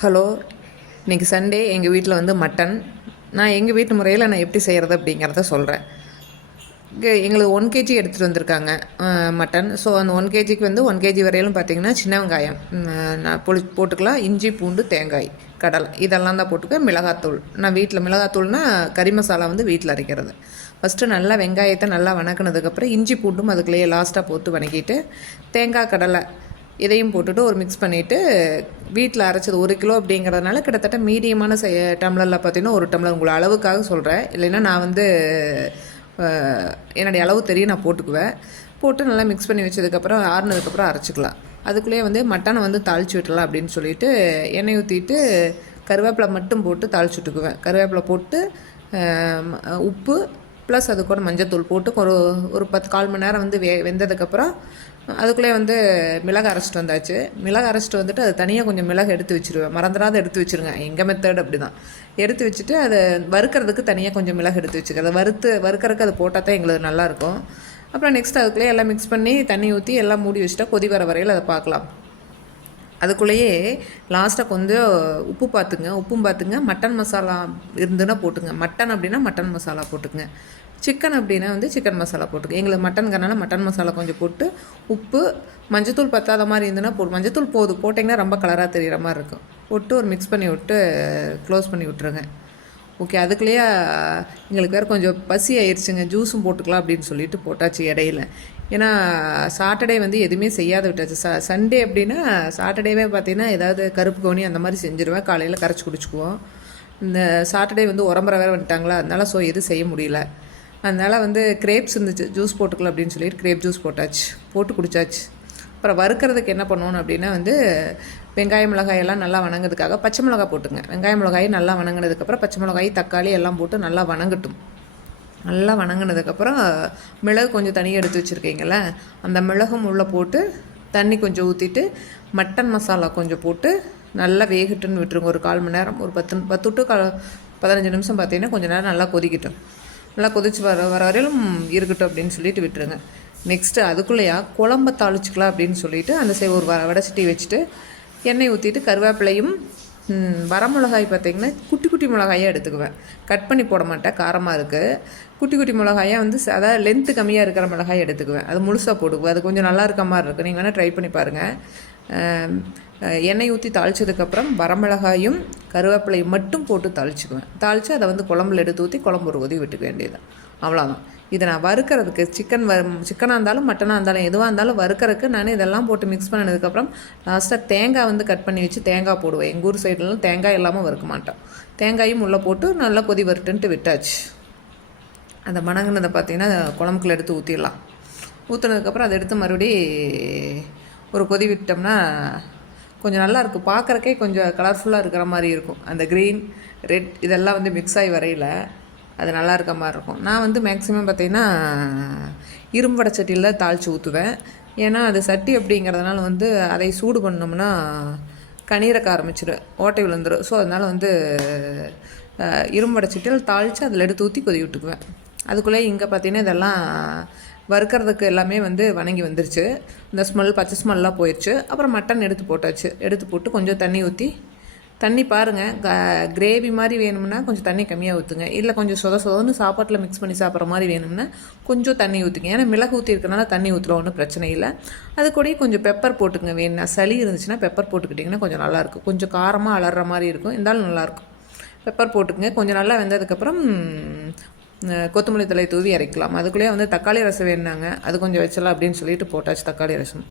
Hello இன்றைக்கி Sunday எங்கள் வீட்டில் வந்து மட்டன் நான் எங்கள் வீட்டு முறையில் நான் எப்படி செய்கிறது அப்படிங்கிறத சொல்கிறேன் இங்கே எங்களுக்கு ஒன் கேஜி எடுத்துகிட்டு வந்திருக்காங்க மட்டன் ஸோ அந்த ஒன் கேஜிக்கு வந்து ஒன் கேஜி வரையிலும் பார்த்தீங்கன்னா சின்ன வெங்காயம் நான் பொளி போட்டுக்கலாம். இஞ்சி பூண்டு தேங்காய் கடலை. இதெல்லாம் தான் போட்டுக்க மிளகாத்தூள். நான் வீட்டில் மிளகாத்தூள்னா கறி மசாலா வந்து வீட்டில் அரைக்கிறது. ஃபஸ்ட்டு நல்லா வெங்காயத்தை நல்லா வணக்கினதுக்கப்புறம் இஞ்சி பூண்டும் அதுக்குள்ளேயே லாஸ்ட்டாக போட்டு வணக்கிட்டு தேங்காய் கடலை இதையும் போட்டுட்டு ஒரு மிக்ஸ் பண்ணிவிட்டு வீட்டில் அரைச்சது ஒரு கிலோ அப்படிங்கிறதுனால கிட்டத்தட்ட மீடியமான செய்ய டம்ளரில் பார்த்தீங்கன்னா ஒரு டம்ளர் உங்களை அளவுக்காக சொல்கிறேன் இல்லைன்னா நான் வந்து என்னுடைய அளவு தெரியும் நான் போட்டுக்குவேன். போட்டு நல்லா மிக்ஸ் பண்ணி வச்சதுக்கப்புறம் ஆறுனதுக்கப்புறம் அரைச்சிக்கலாம். அதுக்குள்ளேயே வந்து மட்டனை வந்து தாளிச்சு விட்டலாம் அப்படின்னு சொல்லிட்டு எண்ணெய் ஊற்றிட்டு கருவேப்பிலை மட்டும் போட்டு தாளிச்சு விட்டுக்குவேன். கருவேப்பிலை போட்டு உப்பு ப்ளஸ் அது கூட மஞ்சத்தூள் போட்டு ஒரு ஒரு பத்து கால் மணி நேரம் வந்து வே வெந்ததுக்கப்புறம் அதுக்குள்ளே வந்து மிளகு அரைச்சிட்டு வந்தாச்சு. மிளகு அரைச்சிட்டு வந்துட்டு அது தனியாக கொஞ்சம் மிளகு எடுத்து வச்சிருவேன். மறந்துடாத எடுத்து வச்சிருங்க. எங்கள் மெத்தட் அப்படி தான் எடுத்து வச்சுட்டு அதை வறுக்கிறதுக்கு தனியாக கொஞ்சம் மிளகு எடுத்து வச்சுக்க அதை வறுத்து வறுக்கறதுக்கு அது போட்டால் தான் எங்களுக்கு நல்லாயிருக்கும் அப்புறம் நெக்ஸ்ட் அதுக்குள்ளேயே எல்லாம் மிக்ஸ் பண்ணி தண்ணி ஊற்றி எல்லாம் மூடி வச்சுட்டா கொதி வர வரையில் அதை பார்க்கலாம். அதுக்குள்ளேயே லாஸ்ட்டாக கொஞ்சம் உப்பு பார்த்துங்க உப்பும் பார்த்துங்க மட்டன் மசாலா இருந்துன்னா போட்டுங்க. மட்டன் அப்படின்னா மட்டன் மசாலா போட்டுங்க சிக்கன் அப்படின்னா வந்து சிக்கன் மசாலா போட்டுக்கோங்க. எங்களுக்கு மட்டன்கிறனால மட்டன் மசாலா கொஞ்சம் போட்டு உப்பு மஞ்சத்தூள் பத்தாத மாதிரி இருந்துன்னா போடு. மஞ்சத்தூள் போதும் போட்டிங்கன்னா ரொம்ப கலராக தெரிகிற மாதிரி இருக்கும். போட்டு ஒரு மிக்ஸ் பண்ணி விட்டு க்ளோஸ் பண்ணி விட்ருங்க ஓகே அதுக்குள்ளேயே எங்களுக்கு வேறு கொஞ்சம் பசி ஆயிடுச்சுங்க ஜூஸும் போட்டுக்கலாம் அப்படின்னு சொல்லிட்டு போட்டாச்சு இடையில. ஏன்னா சாட்டர்டே வந்து எதுவுமே செய்யாத விட்டாச்சு. ச சண்டே அப்படின்னா சாட்டர்டேவே பார்த்தீங்கன்னா ஏதாவது கருப்பு கவுனி அந்த மாதிரி செஞ்சுருவேன். காலையில் கரைச்சி குடிச்சுக்குவோம். இந்த சாட்டர்டே வந்து உரம்புற வேறு வந்துட்டாங்களா? அதனால ஸோ எதுவும் செய்ய முடியல. அதனால் வந்து கிரேப்ஸ் இருந்துச்சு ஜூஸ் போட்டுக்கலாம் அப்படின்னு சொல்லிட்டு கிரேப் ஜூஸ் போட்டாச்சு. போட்டு குடிச்சாச்சு. அப்புறம் வறுக்கிறதுக்கு என்ன பண்ணணும் அப்படின்னா வந்து வெங்காய மிளகாயெல்லாம் நல்லா வணங்குறதுக்காக பச்சை மிளகாய் போட்டுங்க. வெங்காய மிளகாய் நல்லா வணங்கினதுக்கப்புறம் பச்சை மிளகாய் தக்காளி எல்லாம் போட்டு நல்லா வணங்கட்டும். நல்லா வணங்கினதுக்கப்புறம் மிளகு கொஞ்சம் தனியாக எடுத்து வச்சுருக்கீங்கள அந்த மிளகும் உள்ளே போட்டு தண்ணி கொஞ்சம் ஊற்றிட்டு மட்டன் மசாலா கொஞ்சம் போட்டு நல்லா வேகட்டுன்னு விட்டுருங்க. ஒரு கால் மணி நேரம் ஒரு பத்து பத்து டு கா பதினஞ்சு நிமிஷம் பார்த்தீங்கன்னா கொஞ்சம் நேரம் நல்லா கொதிக்கட்டும். நல்லா கொதிச்சு வர வர வரையிலும் இருக்கட்டும் அப்படின்னு சொல்லிட்டு விட்டுருங்க. நெக்ஸ்ட்டு அதுக்குள்ளேயா குழம்ப தாளிச்சிக்கலாம் அப்படின்னு சொல்லிட்டு அந்த சை ஒரு வ வடை வச்சுட்டு எண்ணெய் ஊற்றிட்டு கருவேப்பிலையும் வரமிளகாய் பார்த்திங்கன்னா குட்டி குட்டி மிளகாயாக எடுத்துக்குவேன். கட் பண்ணி போட மாட்டேன் காரமாக இருக்குது குட்டி குட்டி மிளகாயாக வந்து அதாவது லென்த்து கம்மியாக இருக்கிற மிளகாய் எடுத்துக்குவேன். அது முழுசாக போட்டுக்குவேன். அது கொஞ்சம் நல்லா இருக்க மாதிரி இருக்குது நீங்கள் வேணால் ட்ரை பண்ணி பாருங்கள் எண்ணெய் ஊற்றி தாளித்ததுக்கப்புறம் வரமிளகாயும் கருவேப்பிலையும் மட்டும் போட்டு தாளிச்சுக்குவேன். தாளித்து அதை வந்து குழம்புல எடுத்து ஊற்றி குழம்பு ஒரு உதவி விட்டுக்க வேண்டியது அவ்வளோதான் இதை நான் வறுக்கிறதுக்கு சிக்கன் வ சிக்கனாக இருந்தாலும் மட்டனாக இருந்தாலும் எதுவாக இருந்தாலும் வறுக்கிறதுக்கு நான் இதெல்லாம் போட்டு மிக்ஸ் பண்ணதுக்கப்புறம் லாஸ்ட்டாக தேங்காய் வந்து கட் பண்ணி வச்சு தேங்காய் போடுவேன். எங்கள் ஊர் சைட்லலாம் தேங்காய் இல்லாமல் வறுக்க மாட்டோம். தேங்காயும் உள்ளே போட்டு நல்லா கொதி வரட்டுன்ட்டு விட்டாச்சு. அந்த மணங்குனதை பார்த்தீங்கன்னா குழம்புக்குள்ள எடுத்து ஊற்றிடலாம் ஊற்றுனதுக்கப்புறம் அதை எடுத்து மறுபடி ஒரு கொதி விட்டோம்னா கொஞ்சம் நல்லா இருக்கும். பார்க்குறக்கே கொஞ்சம் கலர்ஃபுல்லாக இருக்கிற மாதிரி இருக்கும். அந்த க்ரீன் ரெட் இதெல்லாம் வந்து மிக்ஸ் ஆகி வரையில அது நல்லா இருக்க மாதிரி இருக்கும் நான் வந்து மேக்ஸிமம் பார்த்திங்கன்னா இரும்பு வடை சட்டியில் தான் தாளித்து ஊற்றுவேன் ஏன்னா அது சட்டி அப்படிங்கிறதுனால வந்து அதை சூடு பண்ணோம்னா கணீரக்க ஆரம்பிச்சிடும் ஓட்டை விழுந்துடும் ஸோ அதனால் வந்து அஹ், இரும்பு வடை சட்டியில் தாளித்து அதில் எடுத்து ஊற்றி கொதி விட்டுக்குவேன். அதுக்குள்ளே இங்கே பார்த்தீங்கன்னா இதெல்லாம் வறுக்கிறதுக்கு எல்லாமே வந்து வணங்கி வந்துருச்சு. இந்த ஸ்மெல் பச்சை ஸ்மெல்லாம் போயிடுச்சு அப்புறம் மட்டன் எடுத்து போட்டாச்சு. எடுத்து போட்டு கொஞ்சம் தண்ணி ஊற்றி தண்ணி பாருங்கள் க கிரேவி மாதிரி வேணும்னா கொஞ்சம் தண்ணி கம்மியாக ஊற்றுங்க இல்லை கொஞ்சம் சொத சொதன்னு சாப்பாட்டில் மிக்ஸ் பண்ணி சாப்பிட்ற மாதிரி வேணும்னா கொஞ்சம் தண்ணி ஊற்றுங்க ஏன்னா மிளகு ஊற்றிருக்கனால தண்ணி ஊற்றுல ஒன்றும் பிரச்சனை இல்லை. அது கூட கொஞ்சம் பெப்பர் போட்டுங்க வேணும்னா சளி இருந்துச்சுன்னா பெப்பர் போட்டுக்கிட்டிங்கன்னா கொஞ்சம் நல்லாயிருக்கும் கொஞ்சம் காரமாக அலற மாதிரி இருக்கும். இருந்தாலும் நல்லாயிருக்கும் பெப்பர் போட்டுக்கங்க. கொஞ்சம் நல்லா வெந்ததுக்கப்புறம் கொத்தமல்லி தலை தூவி இறக்கலாம் அதுக்குள்ளேயே வந்து தக்காளி ரசம் வேணாங்க அது கொஞ்சம் வச்சலாம் அப்படின்னு சொல்லிட்டு போட்டாச்சு தக்காளி ரசம்.